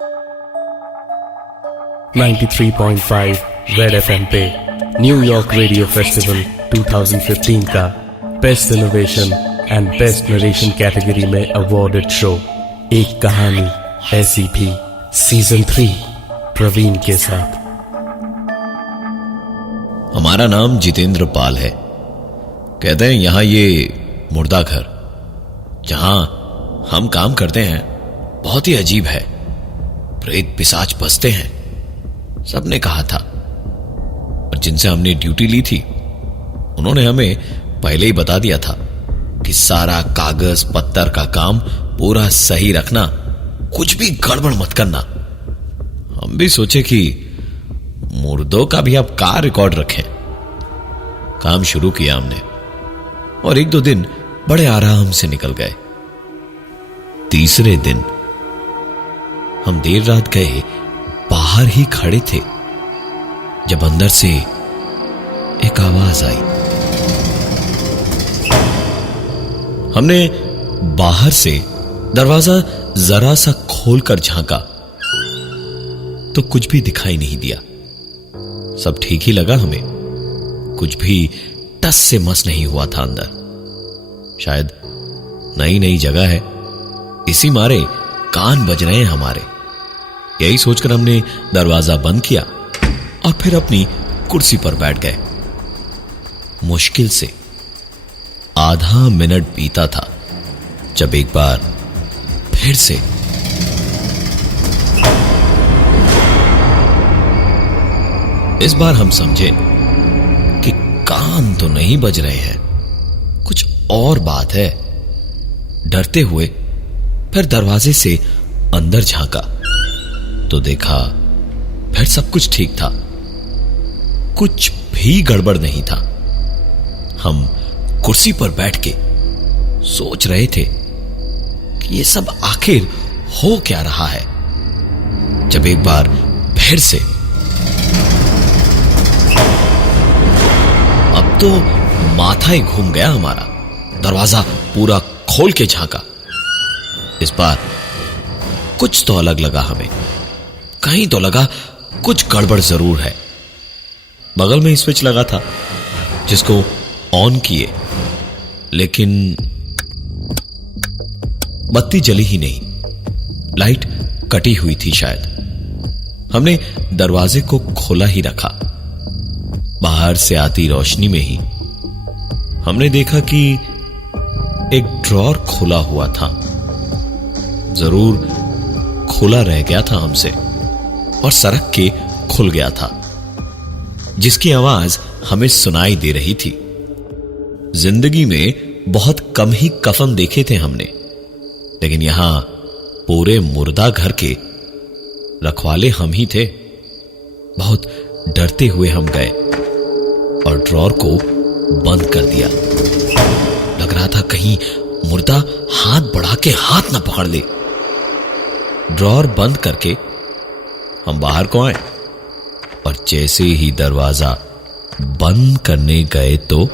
93.5 red FM पे New York radio festival 2015 का best innovation and best narration category में awarded show एक कहानी ऐसी भी सीजन 3 प्रवीण के साथ। हमारा नाम जितेंद्र पाल है। कहते हैं यहां ये मुर्दा घर जहां हम काम करते हैं बहुत ही अजीब है। प्रेत पिशाच बसते हैं, सबने कहा था। और जिनसे हमने ड्यूटी ली थी उन्होंने हमें पहले ही बता दिया था कि सारा कागज पत्तर का काम पूरा सही रखना, कुछ भी गड़बड़ मत करना। हम भी सोचे कि मुर्दों का भी अब का रिकॉर्ड रखें। काम शुरू किया हमने और 1-2 दिन बड़े आराम से निकल गए। तीसरे दिन हम देर रात गए, बाहर ही खड़े थे जब अंदर से एक आवाज आई। हमने बाहर से दरवाजा जरा सा खोलकर झांका तो कुछ भी दिखाई नहीं दिया। सब ठीक ही लगा हमें, कुछ भी टस से मस नहीं हुआ था अंदर। शायद नई नई जगह है, इसी मारे कान बज रहे हैं हमारे। यही सोचकर हमने दरवाजा बंद किया और फिर अपनी कुर्सी पर बैठ गए। मुश्किल से आधा मिनट बीता था जब एक बार फिर से इस बार हम समझे कि कान तो नहीं बज रहे हैं, कुछ और बात है। डरते हुए फिर दरवाजे से अंदर झांका तो देखा फिर सब कुछ ठीक था, कुछ भी गड़बड़ नहीं था। हम कुर्सी पर बैठ के सोच रहे थे कि ये सब आखिर हो क्या रहा है, जब एक बार फिर से अब तो माथा ही घूम गया हमारा। दरवाजा पूरा खोल के झांका। इस बार कुछ तो अलग लगा हमें, कहीं तो लगा कुछ गड़बड़ जरूर है। बगल में स्विच लगा था जिसको ऑन किए, लेकिन बत्ती जली ही नहीं। लाइट कटी हुई थी शायद। हमने दरवाजे को खोला ही रखा। बाहर से आती रोशनी में ही हमने देखा कि एक ड्रॉर खुला हुआ था। जरूर खुला रह गया था हमसे और सरक के खुल गया था, जिसकी आवाज हमें सुनाई दे रही थी। जिंदगी में बहुत कम ही कफन देखे थे हमने, लेकिन यहां पूरे मुर्दा घर के रखवाले हम ही थे। बहुत डरते हुए हम गए और ड्रॉर को बंद कर दिया। लग रहा था कहीं मुर्दा हाथ बढ़ा के हाथ ना पकड़ ले। ड्रॉर बंद करके हम बाहर को आए और जैसे ही दरवाजा बंद करने गए तो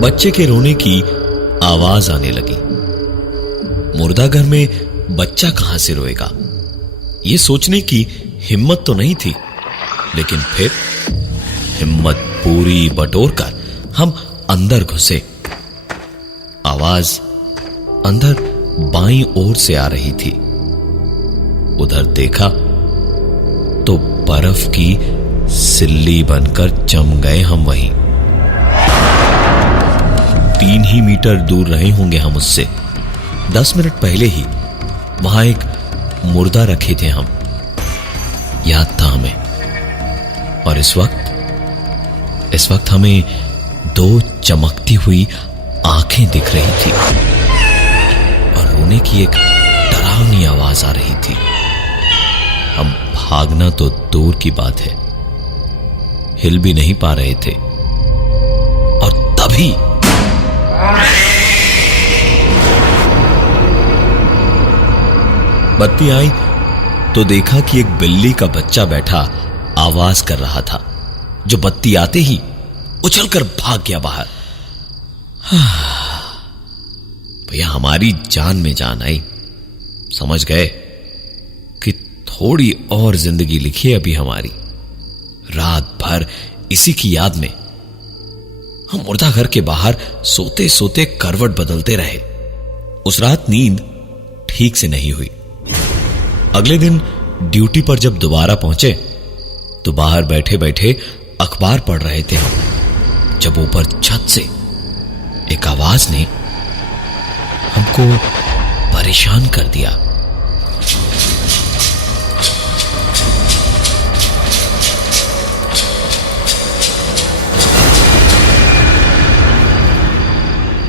बच्चे के रोने की आवाज आने लगी। मुर्दा घर में बच्चा कहां से रोएगा, यह सोचने की हिम्मत तो नहीं थी, लेकिन फिर हिम्मत पूरी बटोरकर हम अंदर घुसे। आवाज अंदर बाईं ओर से आ रही थी। उधर देखा तो बर्फ की सिल्ली बनकर जम गए हम वहीं। 3 ही मीटर दूर रहे होंगे हम उससे। 10 मिनट पहले ही वहां एक मुर्दा रखे थे हम, याद था हमें। और इस वक्त हमें 2 चमकती हुई आंखें दिख रही थी और रोने की एक डरावनी आवाज आ रही थी। हम भागना तो दूर की बात है, हिल भी नहीं पा रहे थे। और तभी बत्ती आई तो देखा कि एक बिल्ली का बच्चा बैठा आवाज कर रहा था, जो बत्ती आते ही उछलकर भाग गया बाहर। भैया हमारी जान में जान आई। समझ गए कि थोड़ी और जिंदगी लिखी है अभी हमारी। रात भर इसी की याद में हम मुर्दा घर के बाहर सोते सोते करवट बदलते रहे। उस रात नींद ठीक से नहीं हुई। अगले दिन ड्यूटी पर जब दोबारा पहुंचे तो बाहर बैठे बैठे अखबार पढ़ रहे थे हम, जब ऊपर छत से एक आवाज ने हमको परेशान कर दिया।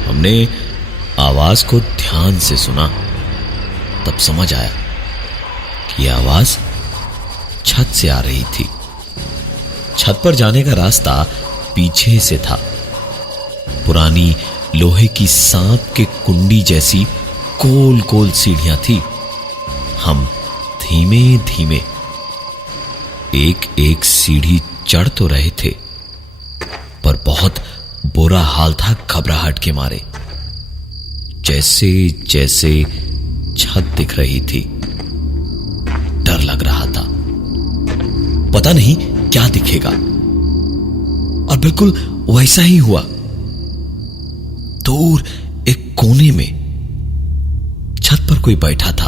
हमने आवाज को ध्यान से सुना, तब समझ आया कि यह आवाज छत से आ रही थी। छत पर जाने का रास्ता पीछे से था। पुरानी लोहे की सांप के कुंडी जैसी गोल गोल सीढ़ियां थी। हम धीमे धीमे एक एक सीढ़ी चढ़ तो रहे थे, पर बहुत बुरा हाल था घबराहट के मारे। जैसे जैसे छत दिख रही थी, डर लग रहा था। पता नहीं क्या दिखेगा, और बिल्कुल वैसा ही हुआ। दूर एक कोने में छत पर कोई बैठा था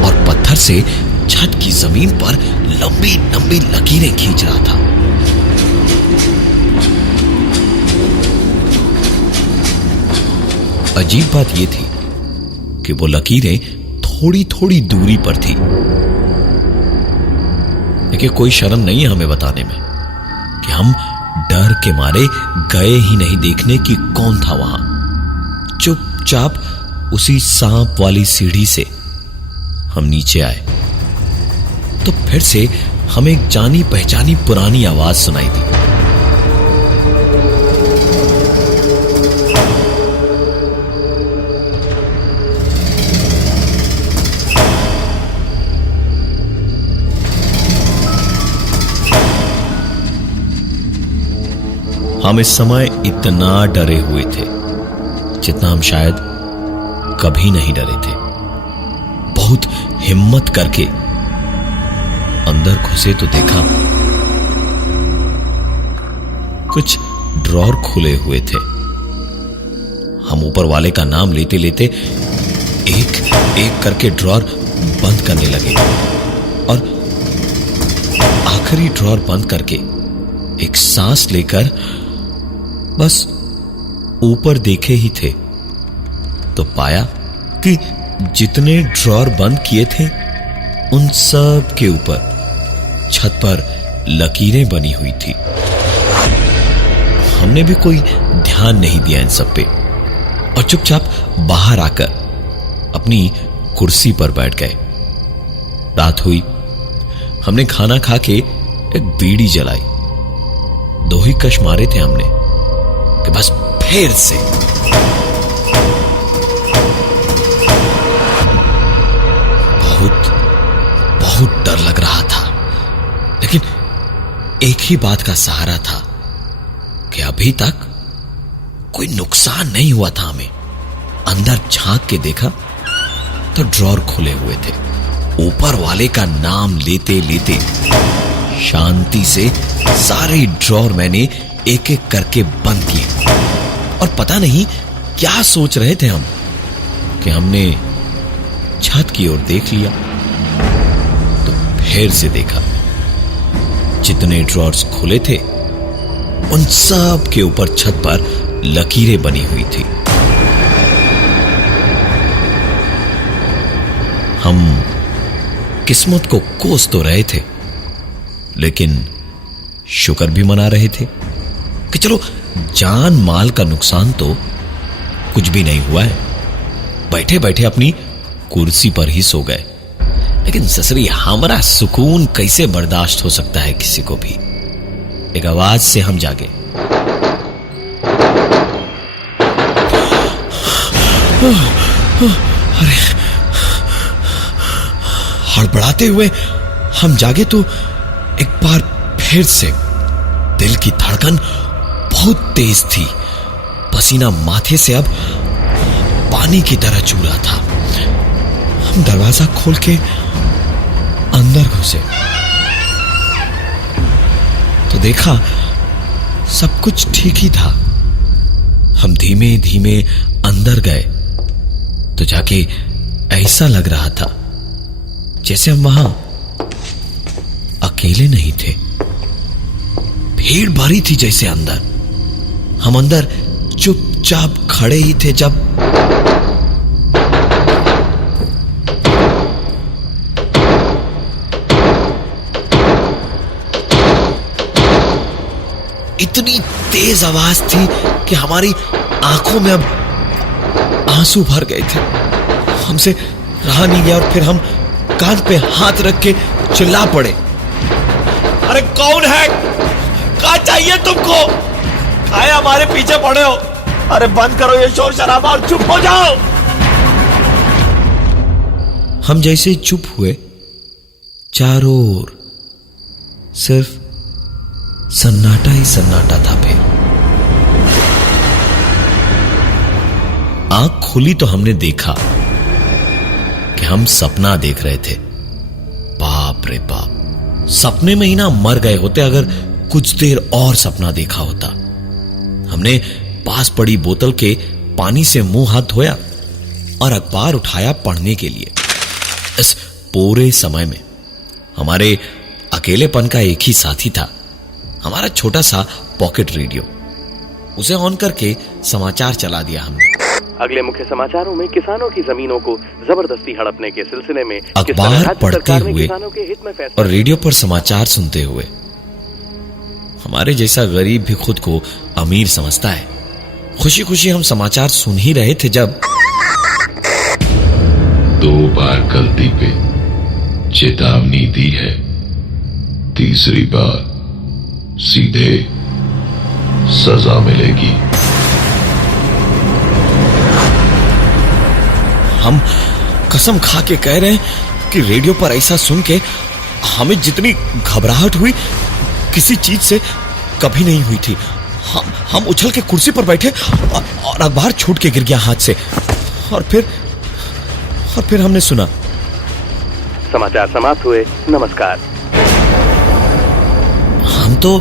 और पत्थर से छत की जमीन पर लंबी लंबी लकीरें खींच रहा था। अजीब बात यह थी कि वो लकीरें थोड़ी थोड़ी दूरी पर थी। लेकिन कोई शर्म नहीं है हमें बताने में कि हम डर के मारे गए ही नहीं देखने की कौन था वहां। चुपचाप उसी सांप वाली सीढ़ी से हम नीचे आए तो फिर से हमें एक जानी पहचानी पुरानी आवाज सुनाई दी। हम इस समय इतना डरे हुए थे जितना हम शायद कभी नहीं डरे थे। बहुत हिम्मत करके अंदर घुसे तो देखा कुछ ड्रॉर खुले हुए थे। हम ऊपर वाले का नाम लेते लेते एक एक करके ड्रॉर बंद करने लगे और आखिरी ड्रॉर बंद करके एक सांस लेकर बस ऊपर देखे ही थे तो पाया कि जितने ड्रॉर बंद किए थे उन सब के ऊपर छत पर लकीरें बनी हुई थी। हमने भी कोई ध्यान नहीं दिया इन सब पे और चुपचाप बाहर आकर अपनी कुर्सी पर बैठ गए। रात हुई, हमने खाना खा के एक बीड़ी जलाई। 2 ही कश मारे थे हमने कि बस फिर से बहुत बहुत डर लग रहा था। लेकिन एक ही बात का सहारा था कि अभी तक कोई नुकसान नहीं हुआ था हमें। अंदर झांक के देखा तो ड्रॉर खुले हुए थे। ऊपर वाले का नाम लेते लेते शांति से सारे ड्रॉर मैंने एक एक करके बंद किए और पता नहीं क्या सोच रहे थे हम कि हमने छत की ओर देख लिया तो फिर से देखा जितने ड्रॉर्स खुले थे उन सब के ऊपर छत पर लकीरें बनी हुई थी। हम किस्मत को कोस तो रहे थे लेकिन शुक्र भी मना रहे थे कि चलो जान माल का नुकसान तो कुछ भी नहीं हुआ है। बैठे बैठे अपनी कुर्सी पर ही सो गए। लेकिन ससुरी हमारा सुकून कैसे बर्दाश्त हो सकता है किसी को भी। एक आवाज से हम जागे। अरे हड़बड़ाते हुए हम जागे तो एक बार फिर से दिल की धड़कन बहुत तेज थी पसीना माथे से अब पानी की तरह चू रहा था। हम दरवाजा खोल के अंदर घुसे तो देखा सब कुछ ठीक ही था। हम धीमे धीमे अंदर गए तो जाके ऐसा लग रहा था जैसे हम वहां अकेले नहीं थे। भीड़ भरी थी जैसे अंदर। हम अंदर चुपचाप खड़े ही थे जब इतनी तेज आवाज थी कि हमारी आंखों में अब आंसू भर गए थे। हमसे रहा नहीं गया और फिर हम कान पे हाथ रख के चिल्ला पड़े, अरे कौन है? क्या चाहिए तुमको? काहे हमारे पीछे पड़े हो? अरे बंद करो ये शोर शराबा और चुप हो जाओ। हम जैसे चुप हुए, चारों ओर सिर्फ सन्नाटा ही सन्नाटा था। फिर आंख खुली तो हमने देखा कि हम सपना देख रहे थे। बाप रे बाप, सपने में ही ना मर गए होते अगर कुछ देर और सपना देखा होता। हमने पास पड़ी बोतल के पानी से मुंह हाथ धोया और अखबार उठाया पढ़ने के लिए। इस पूरे समय में हमारे अकेलेपन का एक ही साथी था, हमारा छोटा सा पॉकेट रेडियो। उसे ऑन करके समाचार चला दिया हमने। अगले मुख्य समाचारों में किसानों की जमीनों को जबरदस्ती हड़पने के सिलसिले में अखबार पढ़ते हुए और रेडियो पर समाचार सुनते हुए हमारे जैसा गरीब भी खुद को अमीर समझता है। खुशी खुशी हम समाचार सुन ही रहे थे जब 2 बार गलती पे चेतावनी दी है, तीसरी बार सीधे सजा मिलेगी। हम कसम खा के कह रहे हैं कि रेडियो पर ऐसा सुन के हमें जितनी घबराहट हुई किसी चीज से कभी नहीं हुई थी। हम उछल के कुर्सी पर बैठे और अखबार छूट के गिर गया हाथ से। और फिर हमने सुना, समाचार समाप्त हुए, नमस्कार। हम तो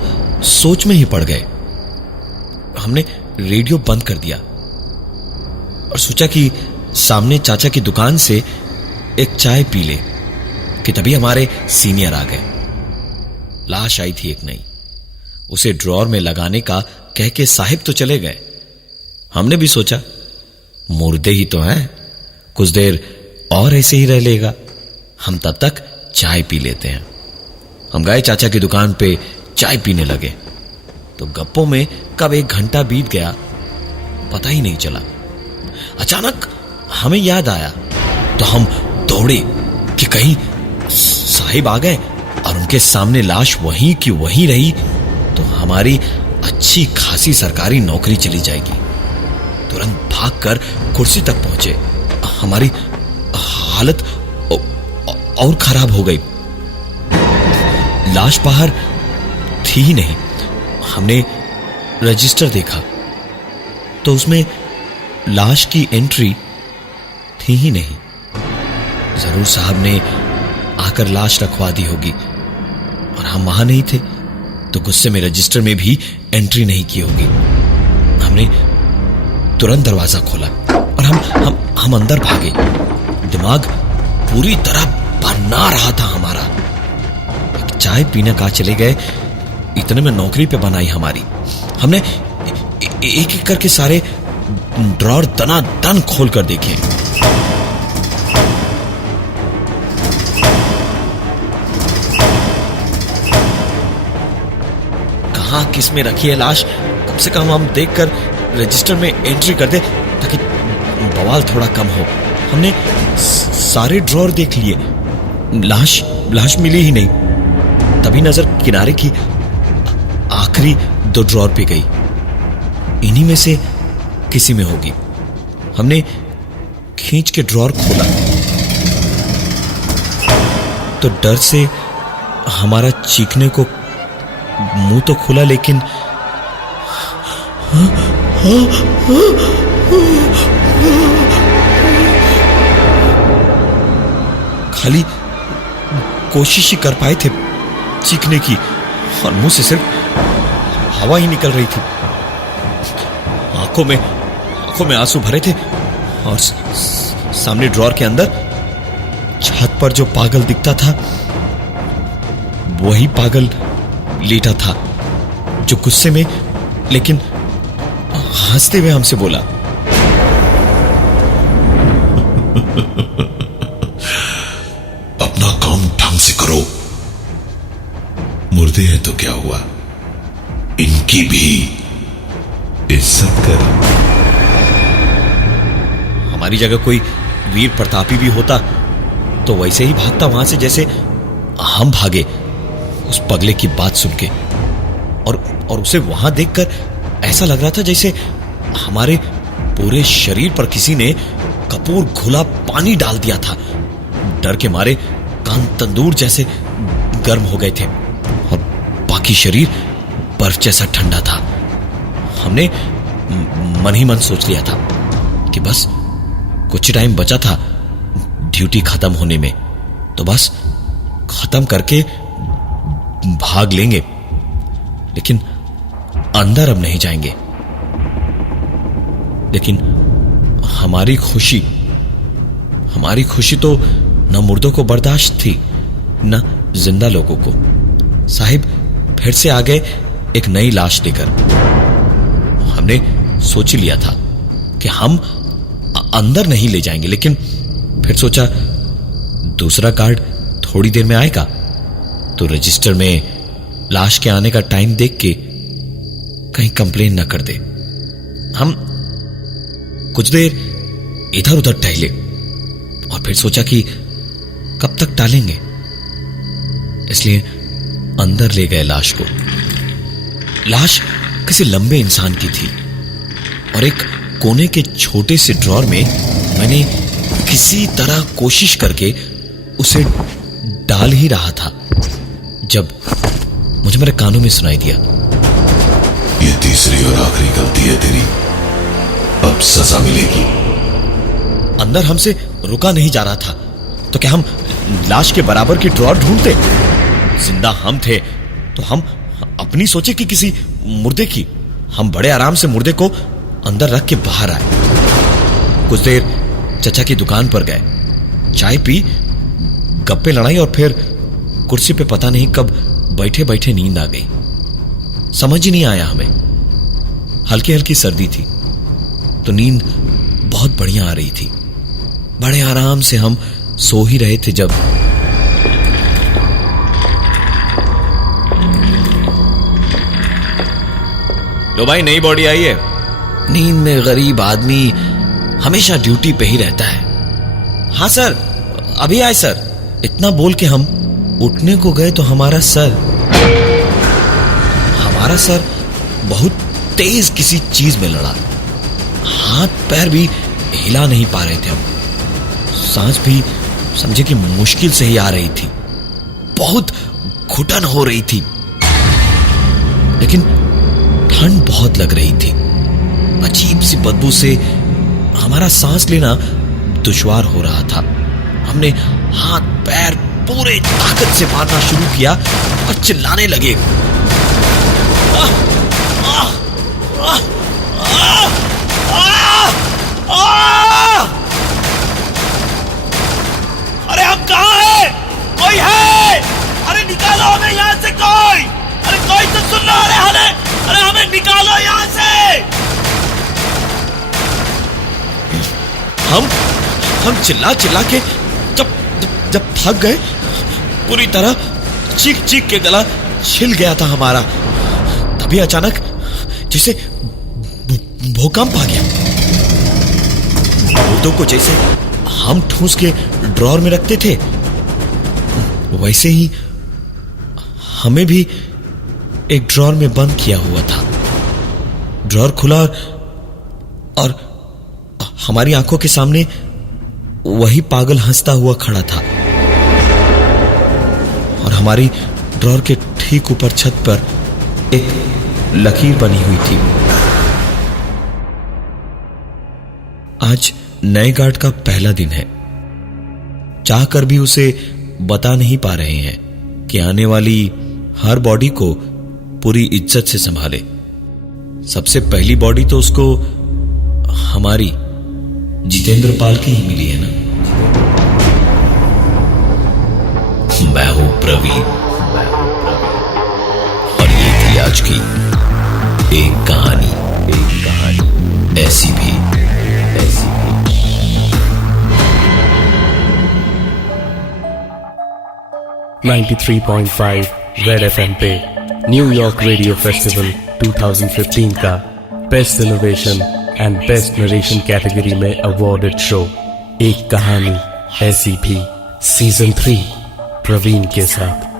सोच में ही पड़ गए। हमने रेडियो बंद कर दिया और सोचा कि सामने चाचा की दुकान से एक चाय पी ले कि तभी हमारे सीनियर आ गए। लाश आई थी एक नई, उसे ड्रॉर में लगाने का कह के साहिब तो चले गए। हमने भी सोचा मुर्दे ही तो हैं, कुछ देर और ऐसे ही रह लेगा, हम तब तक चाय पी लेते हैं। हम गए चाचा की दुकान पे चाय पीने लगे तो गप्पों में कब 1 घंटा बीत गया पता ही नहीं चला। अचानक हमें याद आया तो हम दौड़े कि कहीं साहिब आ गए और उनके सामने लाश वहीं की वहीं रही तो हमारी अच्छी खासी सरकारी नौकरी चली जाएगी। तुरंत भागकर कुर्सी तक पहुंचे। हमारी हालत और खराब हो गई। लाश बाहर थी ही नहीं। हमने रजिस्टर देखा तो उसमें लाश की एंट्री थी ही नहीं। जरूर साहब ने आकर लाश रखवा दी होगी और हम वहां नहीं थे तो गुस्से में रजिस्टर में भी एंट्री नहीं की होगी। हमने तुरंत दरवाजा खोला और हम अंदर भागे। दिमाग पूरी तरह बना रहा था हमारा। एक चाय पीने का चले गए, इतने में नौकरी पे बनाई हमारी। हमने एक एक करके सारे ड्रॉर दनादन खोल कर देखे। कहां किस में रखी है लाश, कम से कम हम देखकर रजिस्टर में एंट्री कर दे ताकि बवाल थोड़ा कम हो। हमने सारे ड्रॉर देख लिए, लाश मिली ही नहीं। तभी नजर किनारे की आखिरी 2 ड्रॉर पे गई, इन्हीं में से किसी में होगी। हमने खींच के ड्रॉर खोला तो डर से हमारा चीखने को मुंह तो खुला लेकिन खाली कोशिश ही कर पाए थे चीखने की, और मुंह से सिर्फ हवा ही निकल रही थी। आंखों में आंसू भरे थे, और सामने ड्रॉर के अंदर छत पर जो पागल दिखता था, वही पागल लेटा था, जो गुस्से में लेकिन हंसते हुए हमसे बोला, अपना काम ढंग से करो। मुर्दे हैं तो क्या हुआ, इनकी भी इज्जत करो। हमारी जगह कोई वीर प्रतापी भी होता तो वैसे ही भागता वहां से जैसे हम भागे उस पगले की बात सुन के, और उसे वहां देखकर ऐसा लग रहा था जैसे हमारे पूरे शरीर पर किसी ने कपूर घुला पानी डाल दिया था। डर के मारे कान तंदूर जैसे गर्म हो गए थे, और बाकी शरीर बर्फ जैसा ठंडा था। हमने मन ही मन सोच लिया था कि बस कुछ टाइम बचा था ड्यूटी खत्म होने में, तो बस खत्म करके भाग लेंगे, लेकिन अंदर अब नहीं जाएंगे। लेकिन हमारी खुशी तो न मुर्दों को बर्दाश्त थी न जिंदा लोगों को। साहिब फिर से आ गए एक नई लाश लेकर। हमने सोच लिया था कि हम अंदर नहीं ले जाएंगे, लेकिन फिर सोचा दूसरा गार्ड थोड़ी देर में आएगा तो रजिस्टर में लाश के आने का टाइम देख के कहीं कंप्लेन न कर दे। हम कुछ देर इधर उधर टहले और फिर सोचा कि कब तक टालेंगे, इसलिए अंदर ले गए लाश को। लाश किसी लंबे इंसान की थी, और एक कोने के छोटे से ड्रॉर में मैंने किसी तरह कोशिश करके उसे डाल ही रहा था जब मुझे मेरे कानों में सुनाई दिया, ये तीसरी और आखिरी गलती है तेरी, अब सजा मिलेगी। अंदर हमसे रुका नहीं जा रहा था, तो क्या हम लाश के बराबर की ड्रॉर ढूंढते? जिंदा हम थे तो हम अपनी सोचे कि किसी मुर्दे की। हम बड़े आराम से मुर्दे को अंदर रख के बाहर आए। कुछ देर चचा की दुकान पर गए, चाय पी, गप्पे लड़ाई, और फिर कुर्सी पे पता नहीं कब बैठे बैठे नींद आ गई। समझ ही नहीं आया हमें। हल्की हल्की सर्दी थी तो नींद बहुत बढ़िया आ रही थी। बड़े आराम से हम सो ही रहे थे जब लो भाई नई बॉडी आई है। नींद में गरीब आदमी हमेशा ड्यूटी पे ही रहता है। हाँ सर, अभी आए सर। इतना बोल के हम उठने को गए तो हमारा सर बहुत तेज किसी चीज में लड़ा। हाथ पैर भी हिला नहीं पा रहे थे हम। सांस भी समझे कि मुश्किल से ही आ रही थी। बहुत घुटन हो रही थी, लेकिन ठंड बहुत लग रही थी। अजीब सी बदबू से हमारा सांस लेना दुश्वार हो रहा था। हमने हाथ पैर पूरे ताकत से मारना शुरू किया और चिल्लाने लगे, अरे हम कहाँ हैं? कोई है? अरे निकालो हमें यहाँ से कोई! अरे कोई तो सुन लो! अरे हमें निकालो यहाँ से! हम चिल्ला के जब थक गए, पूरी तरह चीख के गला छिल गया था हमारा। तभी अचानक जैसे भूकंप आ गया। मुर्दों को जैसे हम ठूस के ड्रॉर में रखते थे, वैसे ही हमें भी एक ड्रॉर में बंद किया हुआ था। ड्रॉर खुला और हमारी आंखों के सामने वही पागल हंसता हुआ खड़ा था, और हमारी ड्रॉर के ठीक ऊपर छत पर एक लकीर बनी हुई थी। आज नए गार्ड का पहला दिन है। चाहकर भी उसे बता नहीं पा रहे हैं कि आने वाली हर बॉडी को पूरी इज्जत से संभाले। सबसे पहली बॉडी तो उसको हमारी जितेंद्र पाल की ही मिली है ना। मैं हूं प्रवीण और ये थी आज की एक कहानी ऐसी भी। 93.5 रेड एफएम पे न्यूयॉर्क रेडियो फेस्टिवल 2015 का best innovation and best narration category में अवॉर्डेड शो एक कहानी ऐसी भी सीजन 3 प्रवीण के साथ।